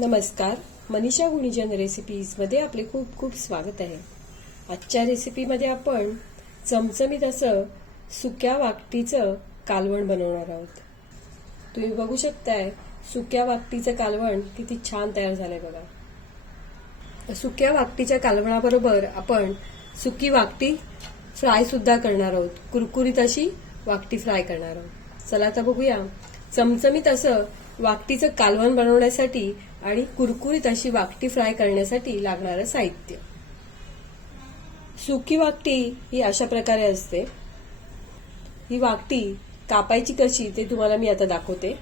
नमस्कार मनीषा गुणीजन रेसिपीजमध्ये आपले खूप खूप स्वागत आहे. आजच्या रेसिपीमध्ये आपण चमचमीत असं सुक्या वाकटीचं कालवण बनवणार आहोत. तुम्ही बघू शकताय सुक्या वाकटीचं कालवण किती छान तयार झालंय बघा. सुक्या वाकटीच्या कालवणाबरोबर आपण सुकी वाकटी फ्राय सुद्धा करणार आहोत. कुरकुरीत अशी वाकटी फ्राय करणार आहोत. चला आता बघूया चमचमीत असं वाकटीचं कालवण बनवण्यासाठी आणि कुरकुरीत अशी वाकटी फ्राय करण्यासाठी लागणारं साहित्य. सुकी वाकटी ही अशा प्रकारे असते. ही वाकटी कापायची कशी ते तुम्हाला मी आता दाखवते.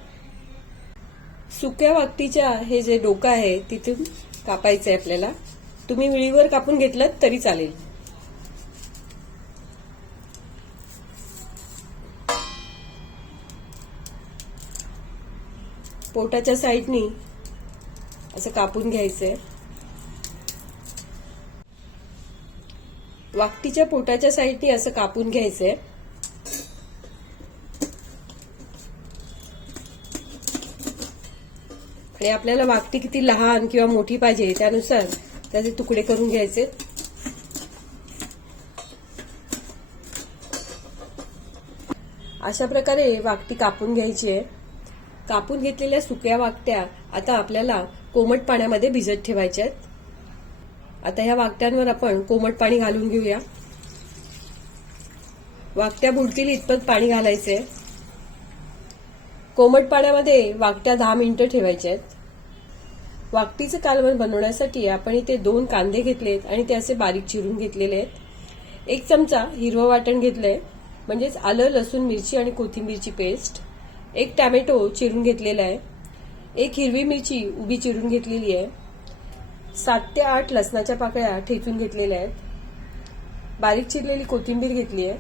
सुक्या वाकटीच्या हे जे डोकं आहे तिथून कापायचं आहे आपल्याला. तुम्ही विळीवर कापून घेतलं तरी चालेल. पोटाच्या साईडनी असं कापून घ्यायचंय. वाकटीच्या पोटाच्या साईडनी असं कापून घ्यायचंय. आणि आपल्याला वाकटी किती लहान किंवा मोठी पाहिजे त्यानुसार त्याचे तुकडे करून घ्यायचे. अशा प्रकारे वाकटी कापून घ्यायची आहे. कापून घेतलेल्या सुक्या वाकट्या आता आपल्याला कोमट पाण्यामध्ये भिजत ठेवायचे आहेत. आता ह्या वाकट्यांवर आपण कोमट पाणी घालून घेऊया. वाकट्या बुडतील इतपत पाणी घालायचे. कोमट पाण्यामध्ये वाकट्या दहा मिनिटं ठेवायच्या आहेत. वाकटीचं कालवण बनवण्यासाठी आपण इथे दोन कांदे घेतलेत आणि ते असे बारीक चिरून घेतलेले आहेत. एक चमचा हिरवं वाटण घेतलंय म्हणजेच आलं लसूण मिरची आणि कोथिंबीरची पेस्ट. एक टॅमॅटो चिरून घेतलेला आहे. एक हिरवी मिरची उभी चिरून घेतलेली आहे. सात ते आठ लसणाच्या पाकळ्या ठेचून घेतलेल्या आहेत. बारीक चिरलेली कोथिंबीर घेतली आहे.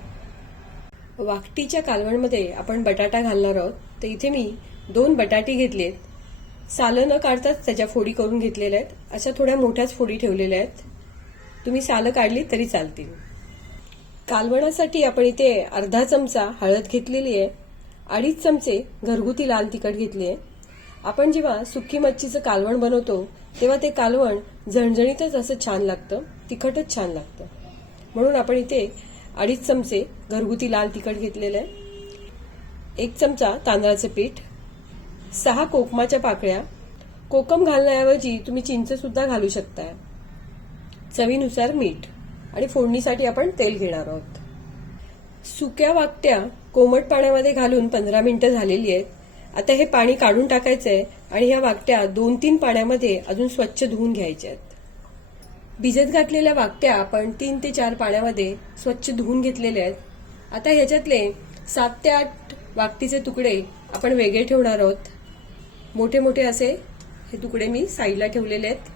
वाकटीच्या कालवणमध्ये आपण बटाटा घालणार आहोत. तर इथे मी दोन बटाटे आहेत. सालं न काढताच त्याच्या फोडी करून घेतलेल्या आहेत. अशा थोड्या मोठ्याच फोडी ठेवलेल्या आहेत. तुम्ही सालं काढली तरी चालतील. कालवणासाठी आपण इथे अर्धा चमचा हळद घेतलेली आहे. अडीच चमचे घरगुती लाल तिखट घेतली आहे. आपण जेव्हा सुकी मच्छीचं कालवण बनवतो तेव्हा ते कालवण झणझणीतच असं छान लागतं तिखटच छान लागतं. म्हणून आपण इथे अडीच चमचे घरगुती लाल तिखट घेतलेलं आहे. एक चमचा तांदळाचं पीठ सहा कोकमाच्या पाकळ्या कोकम घालण्याऐवजी तुम्ही चिंच सुद्धा घालू शकताय. चवीनुसार मीठ आणि फोडणीसाठी आपण तेल घेणार आहोत. सुक्या वाकट्या कोमट पाण्यामध्ये घालून पंधरा मिनिटं झालेली आहेत. आता हे पाणी काढून टाकायचंय आणि ह्या वाकट्या दोन तीन पाण्यामध्ये अजून स्वच्छ धुवून घ्यायच्या आहेत. भिजत घातलेल्या वाकट्या आपण तीन ते चार पाण्यामध्ये स्वच्छ धुवून घेतलेल्या आहेत. आता ह्याच्यातले सात ते आठ वाकटीचे तुकडे आपण वेगळे ठेवणार आहोत. मोठे मोठे असे हे तुकडे मी साईडला ठेवलेले आहेत.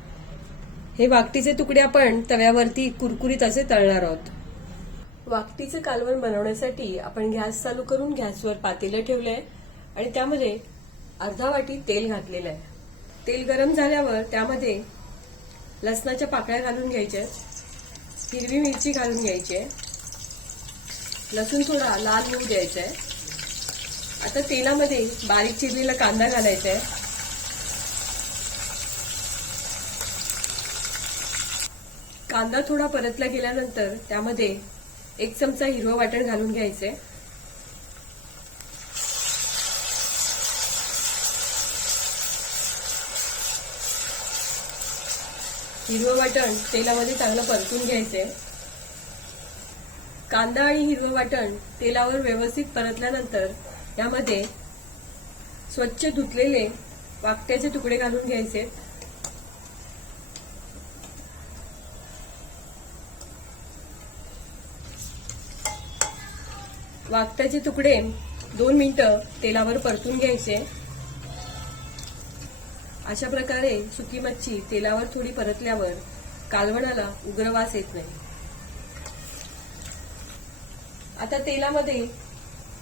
हे वाकटीचे तुकडे आपण तव्यावरती कुरकुरीत असे तळणार आहोत. वाकटीचं कालवण बनवण्यासाठी आपण गॅस चालू करून गॅसवर पातेलं ठेवलंय. आणि त्यामध्ये अर्धा वाटी तेल घातलेलं आहे. तेल गरम झाल्यावर त्यामध्ये लसणाच्या पाकळ्या घालून घ्यायच्या. हिरवी मिरची घालून घ्यायची आहे. लसूण थोडा लाल होऊ द्यायचा आहे. आता तेलामध्ये बारीक चिरलेला कांदा घालायचा आहे. कांदा थोडा परतला गेल्यानंतर त्यामध्ये एक चमचा हिरवं वाटण घालून घ्यायचं आहे. हिरवं वाटण तेलामध्ये चांगलं परतून घ्यायचंय कांदा आणि हिरवं वाटण तेलावर व्यवस्थित परतल्यानंतर यामध्ये स्वच्छ धुतलेले वाकट्याचे तुकडे घालून घ्यायचे. वाकट्याचे तुकडे दोन मिनिटं तेलावर परतून घ्यायचे. अशा प्रकारे सुकी मच्छी तेलावर थोडी परतल्यावर कालवणाला उग्रवास येत नाही. आता तेलामध्ये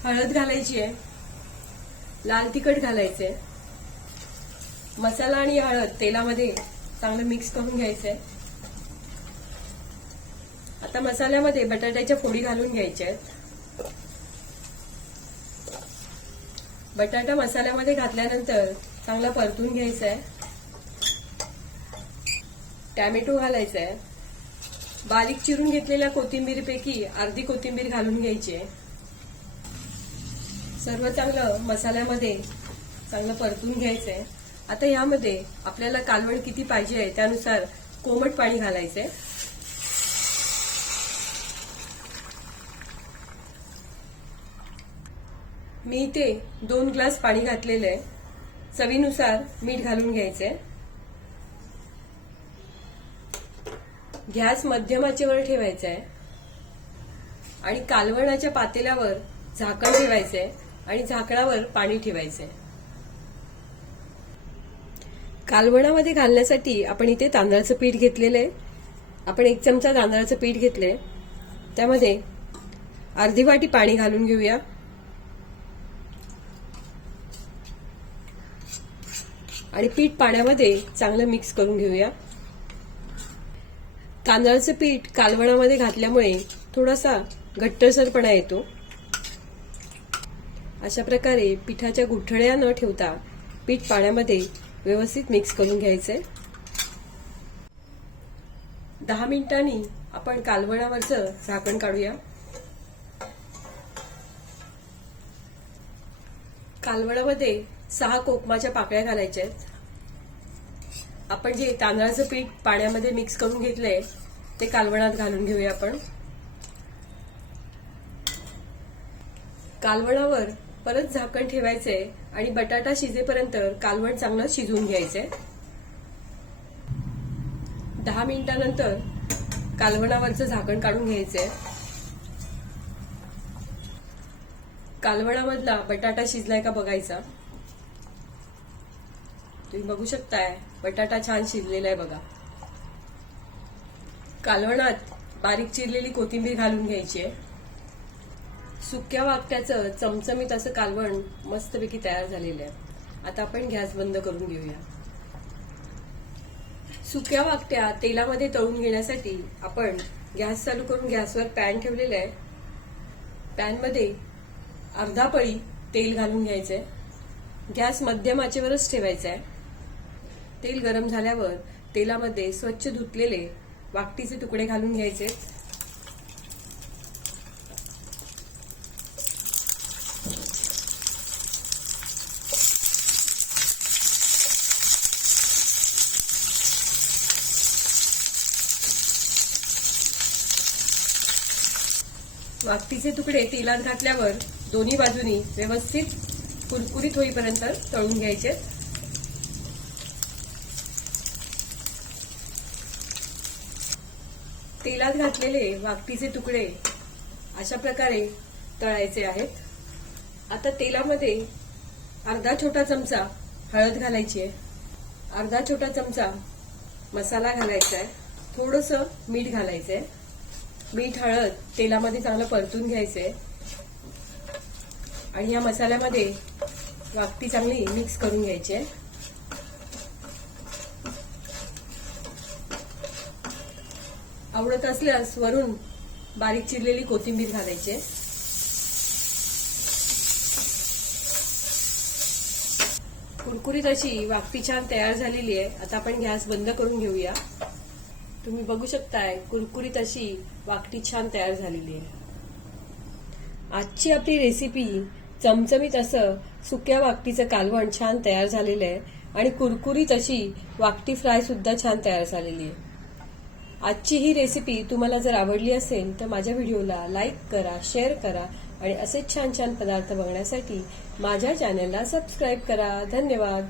हळद घालायची आहे लाल तिखट घालायचंय मसाला आणि हळद तेलामध्ये चांगलं मिक्स करून घ्यायचंय आता मसाल्यामध्ये बटाट्याच्या फोडी घालून घ्यायच्या आहेत. बटाटा मसाल्यामध्ये घातल्यानंतर चांगला परतून घ्यायचा आहे टॅमॅटो घालायचा आहे बारीक चिरून घेतलेल्या कोथिंबीरपैकी अर्धी कोथिंबीर घालून घ्यायची आहे. सर्व चांगलं मसाल्यामध्ये चांगलं परतून घ्यायचंय. आता यामध्ये आपल्याला कालवण किती पाहिजे आहे त्यानुसार कोमट पाणी घालायचंय. मी इथे दोन ग्लास पाणी घातलेलं आहे. चवीनुसार मीठ घालून घ्यायचंय गॅस मध्यम आचेवर ठेवायचा. आहे आणि कालवणाच्या पातेल्यावर झाकण ठेवायचंय आणि झाकणावर पाणी ठेवायचंय कालवणामध्ये घालण्यासाठी आपण इथे तांदळाचं पीठ घेतलेलं. आहे आपण एक चमचा तांदळाचं पीठ घेतलंय त्यामध्ये अर्धी वाटी पाणी घालून घेऊया. आणि पीठ पाण्यामध्ये चांगलं मिक्स करून घेऊया. तांदळाचं पीठ कालवणामध्ये घातल्यामुळे थोडासा घट्टसरपणा येतो. अशा प्रकारे पिठाच्या गुठळ्या न ठेवता पीठ पाण्यामध्ये व्यवस्थित मिक्स करून घ्यायचंय. दहा मिनिटांनी आपण कालवणावरचं झाकण काढूया. कालवणामध्ये सहा कोकमाच्या पाकळ्या घालायच्या आहेत आपण जे तांदळाचं पीठ पाण्यामध्ये मिक्स करून घेतलंय ते कालवणात घालून घेऊया आपण. कालवणावर परत झाकण ठेवायचंय आणि बटाटा शिजेपर्यंत कालवण चांगलं शिजवून घ्यायचंय. दहा मिनिटानंतर कालवणावरचं झाकण काढून घ्यायचंय. कालवणामधला बटाटा शिजलाय का बघायचा. तुम्ही बघू शकताय बटाटा छान शिजलेला आहे बघा. कालवणात बारीक चिरलेली कोथिंबीर घालून घ्यायची आहे. सुक्या वाकट्याचं चमचमीत असं कालवण मस्तपैकी तयार झालेलं आहे. आता आपण गॅस बंद करून घेऊया. सुक्या वाकट्या तेलामध्ये तळून घेण्यासाठी आपण गॅस चालू करून गॅसवर पॅन ठेवलेला आहे. पॅनमध्ये अर्धा पळी तेल घालून घ्यायचंय. गॅस मध्यम आचेवरच ठेवायचा आहे तेल गरम झाल्यावर तेलामध्ये स्वच्छ धुतलेले वाकटीचे तुकडे घालून घ्यायचे. वाकटीचे तुकडे तेलात घातल्यावर दोन्ही बाजूनी व्यवस्थित कुरकुरीत होईपर्यंत तळून घ्यायचे. तेलात घातलेले वाकटीचे तुकडे अशा प्रकारे तळायचे आहेत. आता तेलामध्ये अर्धा छोटा चमचा हळद घालायची आहे. अर्धा छोटा चमचा मसाला घालायचा आहे. थोडस मीठ घालायचंय मीठ हळद तेलामध्ये चांगलं परतून घ्यायचंय आणि या मसाल्यामध्ये वाकटी चांगली मिक्स करून घ्यायची आहे. आवडत असल्यास वरून बारीक चिरलेली कोथिंबीर घालायची. कुरकुरीत अशी वाकटी छान तयार झालेली आहे. आता आपण गॅस बंद करून घेऊया. तुम्ही बघू शकताय कुरकुरीत अशी वाकटी छान तयार झालेली आहे. आजची आपली रेसिपी चमचमीत असं सुक्या वाकटीचं कालवण छान तयार झालेलं आहे. आणि कुरकुरीत अशी वाकटी फ्राय सुद्धा छान तयार झालेली आहे. आजची ही रेसिपी तुम्हाला जर आवडली असेल तर माझ्या व्हिडिओला लाईक करा शेअर करा आणि असेच छान छान पदार्थ बघण्यासाठी माझ्या चॅनलला सबस्क्राईब करा. धन्यवाद.